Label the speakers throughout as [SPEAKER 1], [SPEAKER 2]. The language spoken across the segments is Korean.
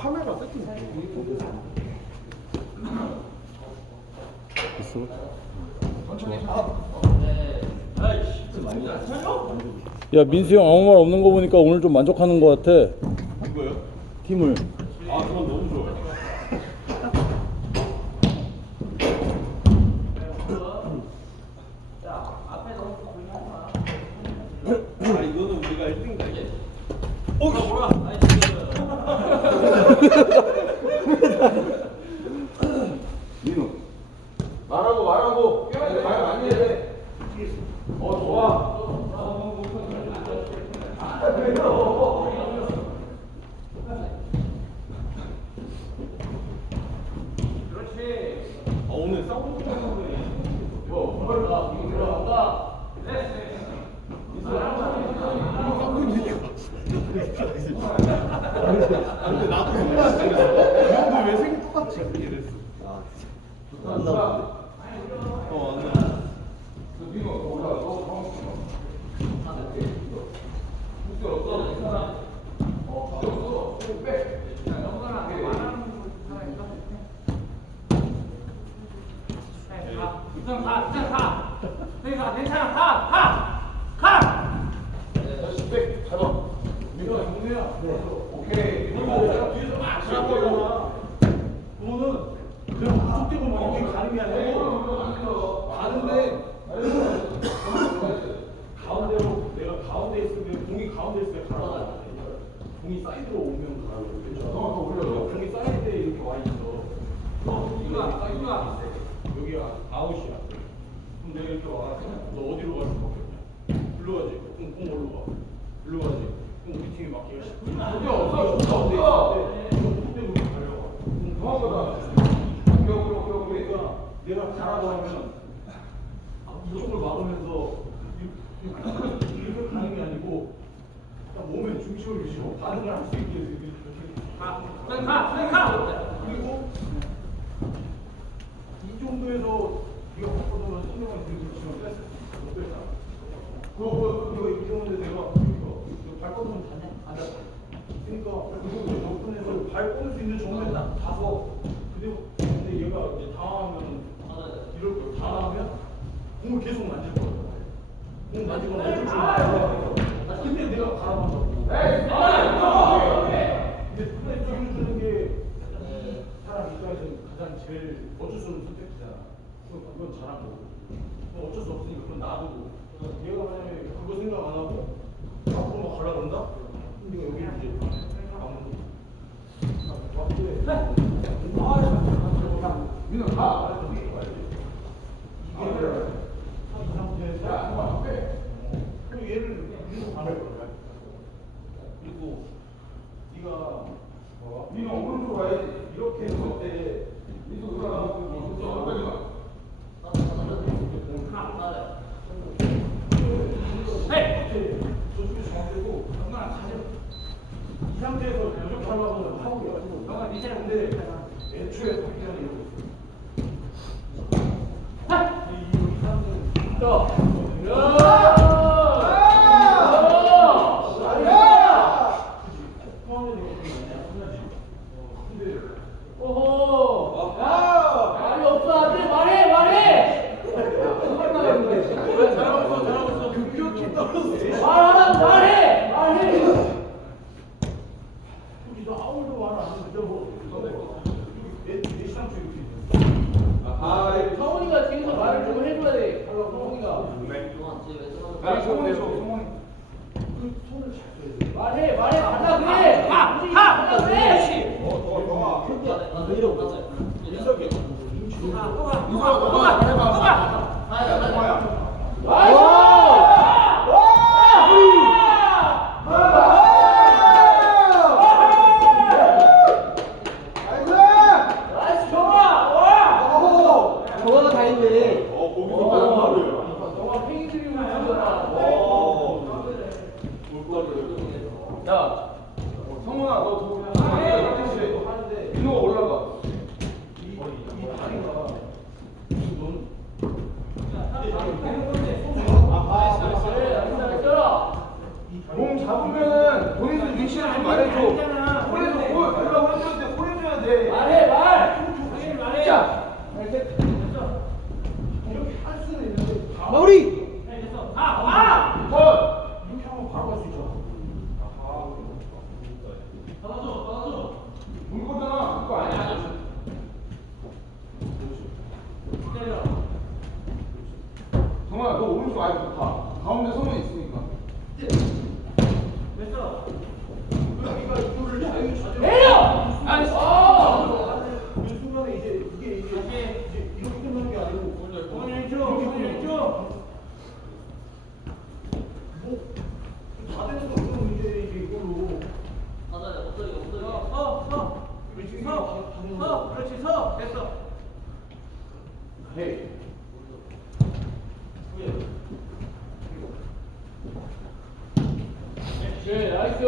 [SPEAKER 1] 카메라 세팅
[SPEAKER 2] 있어? 야 민수 형 아무 말 없는 거 보니까 오늘 좀 만족하는 거 같아.
[SPEAKER 1] 이거요?
[SPEAKER 2] 팀을.
[SPEAKER 1] 아 그건 너무 좋아요 아 이거는 우리가 1등이다 이게 민우 말하고 말하고. 어 좋아. 어, 오늘 싸우는 거 같은데. 요, 정말 나 이거 들어간다. 근데 나도 생각해. 형도 왜 생긴 똑같지? 이랬어. 아, 진짜. 어, 맞네.
[SPEAKER 3] 우선 가, 우선 가. 그러니까 괜찮아, 가, 가, 가.
[SPEAKER 1] 오케이. 이거 뒤에서 막 지나거잖아 그거는 그냥 툭 뛰고 막 이렇게 가는 게 아니고 가는데 가운데로 내가 가운데 있을 때 공이 가운데 있을 때 가라. 공이 사이드로 오면 가라고. 어, 올려. 공이 사이드에 이렇게 와 있어. 어, 이거 사이드가 여기가 아웃이야. 그럼 내가 이렇게 와서 너 어디로 갈수 없겠냐? 글로 가지. 그럼 공 어디로 가? 글로 가지. 그럼 우리 팀이 막기가 쉽지. 여기 없어. 없어. 없어. 근데 우리 가려고. 그럼 그거보다 오케이 오케이 오케이 오케이. 내가 가라고 하면 이쪽을 막으면서 이- 이- 이렇게 가는 게 아니고 딱 몸에 중심을 유지하고 반응을 할 수 있게 이렇게
[SPEAKER 3] 가, 우선 가, 우선 가.
[SPEAKER 1] 그리고 이 정도에서 네가 바꿔놓으면 신경을 들고 치면 뺐어. 못 뺐잖아. 그거 이거 이 경우에 내가 이거 이거 발 뻗으면 앉아. 그러니까 그리고 높은 에서 발 뻗을 수 있는 정도에 딱 가서 그리고 근데 얘가 이제 당황하면 이럴 거 당황하면 공을 계속 만질 거야. 공 만지고 멈출 줄 알아. 근데 내가 가라앉아. 근데 그걸 좀 주는 게 이 사람 입장에서는 가장 제일 어쩔 수 없는 선택지잖아. 그건, 거고. 그건 어쩔 수 없으니까 그건 놔두고. 얘가 만약에 그거 생각 안 하고 앞으로 막 가려고? 그럼 네가 여기 이제 막는 거지. 민호 가! 이게 이 상태에서 그리고 얘를 밀고 가는 거야. 그리고 네가 네가 오른쪽 가야지 이렇게 했을 때 민수 우리가 민수
[SPEAKER 3] 네.
[SPEAKER 1] 저쪽에 정확되고 장난 가져 이 상태에서 하려고 하고 해가지고 너가 네 근데 애초에 전에 이러고 있어 이, 이 사람들은
[SPEAKER 3] 또. 오호. 야, 말이 없어, 아들 말해, 말해.
[SPEAKER 1] 잘하고 있어 잘하고 있어 급격히 떨어졌어
[SPEAKER 3] 말하라고 말해, 말해.
[SPEAKER 1] 너 아무도 말안 했는데 뭐 내, 내 시장 쪽에 이렇게 있어
[SPEAKER 3] 아, 성훈이가 뒤에서 말을 좀 해줘야 돼. 성훈이가.
[SPEAKER 1] 아니 성원이 줘 성원이 성훈아, 너 도구야. 아, 예. 이렇게 민호가 올라가. 몸 잡으면은 본인도 위치를 좀 말해줘. 꼬리도 꼬 꼬리라고
[SPEAKER 3] 했는데 꼬리줘야 돼. 말해 말. 당연히 말해. 자, 이렇게 할 수는
[SPEAKER 1] 있는데.
[SPEAKER 3] 마무리. 어! 어, 어! 서! 그렇지 서! 됐어. 헤이. 그래, 나이스.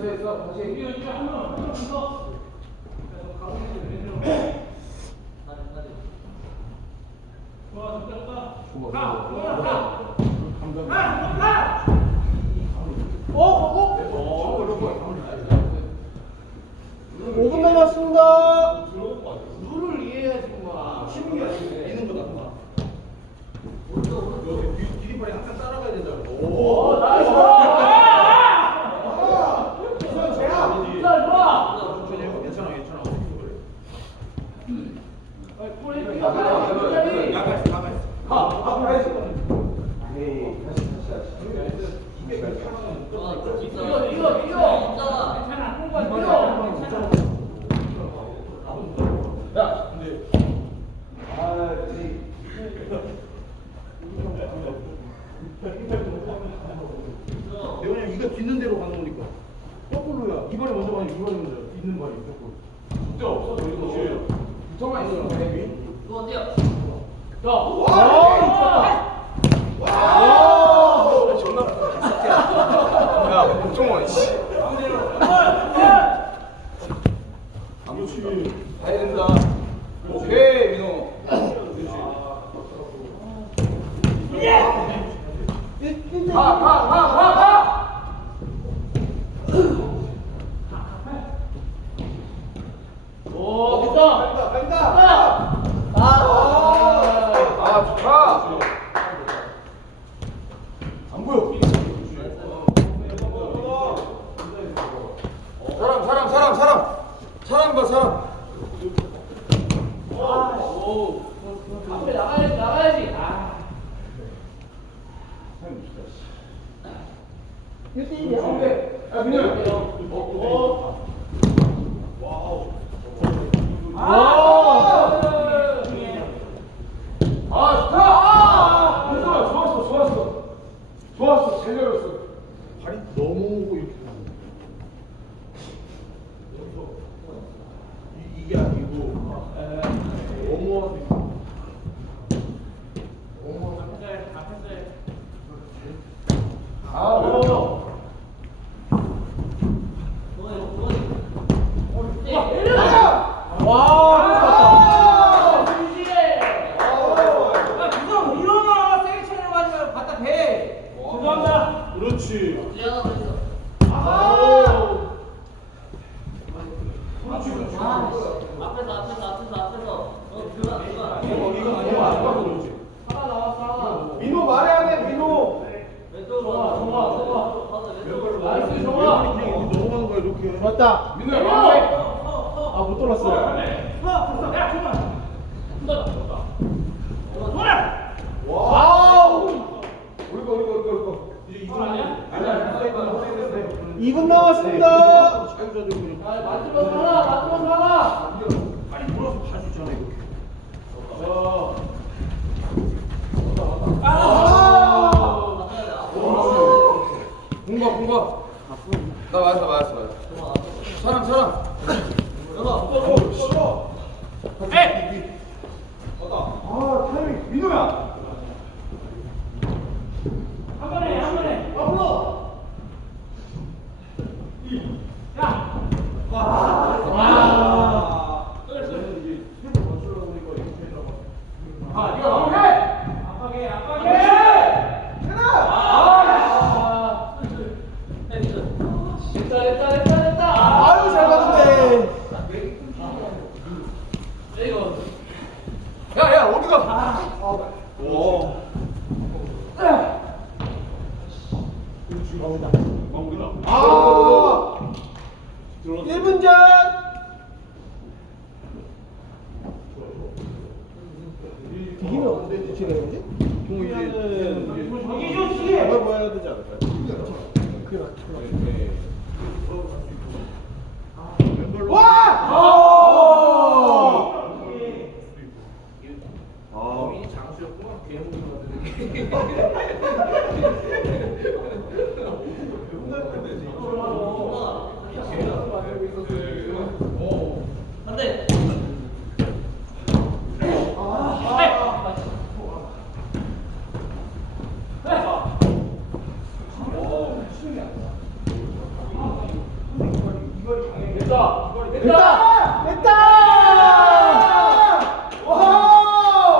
[SPEAKER 1] 아, 됐어. 다시.
[SPEAKER 3] 여기 여기 한명한명 있어. 좋아 좋다 좋다. 가. 가. 가. 가. 가. 어? 어?
[SPEAKER 4] 5분 남았습니다.
[SPEAKER 3] 룰을 이해해야지 마.
[SPEAKER 1] 쉬는 게 아니고 있는 거다. 봐. 여기 뒤발이 항상 따라가야 된다고.
[SPEAKER 3] 오, 나이스!
[SPEAKER 1] 이건 제야.
[SPEAKER 3] 좋아, 좋아!
[SPEAKER 1] 괜찮아 괜찮아.
[SPEAKER 3] 골에 뛰어, 뛰어,
[SPEAKER 1] 나가 있어 나가 있어. 가. 앞으로 가야지. 에이 다시 다시 다시. 이게 몇 하나는 못 가.
[SPEAKER 3] 뛰어, 뛰어, 뛰어! 괜찮아, 골만 뛰어! 괜찮아.
[SPEAKER 1] 야, 근데 아, 이 내가 이가 뒤는 대로 가는 거니까 거꾸로야. 이발이 먼저 가니 이발이 먼저 있는 발이 거꾸로. 진짜 없어 저기 거. 붙어만 있어. 뱀이.
[SPEAKER 3] 야,
[SPEAKER 1] 와! 와! 존나 야, 복종원 씨. 안 그렇지. 가야 된다. 오케이, 민호. 가, 가, 가, 가, 가!
[SPEAKER 3] 오, 됐다!
[SPEAKER 1] 간다, 간다! 아, 아, 좋다! 안 보여. 사람, 사람, 사람, 사람! 사람 봐, 사람!
[SPEAKER 3] 앞에 나가야지, 나가야지! 아.
[SPEAKER 1] 야, 민호!
[SPEAKER 3] 어,
[SPEAKER 1] 아!
[SPEAKER 3] 아!
[SPEAKER 1] 좋았어, 좋았어. 좋았어, 잘 열었어. 발이 넘어오고 이렇게. 이, 이게 아니고, 넘어와서. 아, 어려워.
[SPEAKER 3] 와!
[SPEAKER 1] 아,
[SPEAKER 3] 그거 일어나! 세게 쳐내려고 하지 말고 갖다 대! 죄송합니다.
[SPEAKER 1] 그렇지.
[SPEAKER 3] 아우.
[SPEAKER 1] 그렇지, 그렇지.
[SPEAKER 5] 앞에서 앞에서 앞에서 앞에서 어 들어가 들어가
[SPEAKER 1] 이거, 이거 너무 아까워, 그렇지.
[SPEAKER 3] 하나 나왔어.
[SPEAKER 1] 민호 말해야 돼, 민호.
[SPEAKER 5] 왼쪽으로
[SPEAKER 3] 좋아, 좋아, 좋아.
[SPEAKER 5] 가서 왼쪽으로
[SPEAKER 3] 나이스, 좋아.
[SPEAKER 1] 그냥 이렇게 넘어가는 거야, 말해.
[SPEAKER 4] 아, 못 돌았어.
[SPEAKER 3] 야, 정말. 돌아!
[SPEAKER 1] 와우! 우리 거, 우리 거, 우리 거, 우리 거. 이제 이분
[SPEAKER 3] 아니야?
[SPEAKER 1] 아니야.
[SPEAKER 4] 2분 남았습니다.
[SPEAKER 3] 아, 맞으면서 하나,
[SPEAKER 1] 되는지? 뭐 이제 여기 좀 시계. 뭐 봐야 되지 않을까요? 그렇게 와!
[SPEAKER 3] 장수였구나.
[SPEAKER 6] 괴물인
[SPEAKER 1] 같은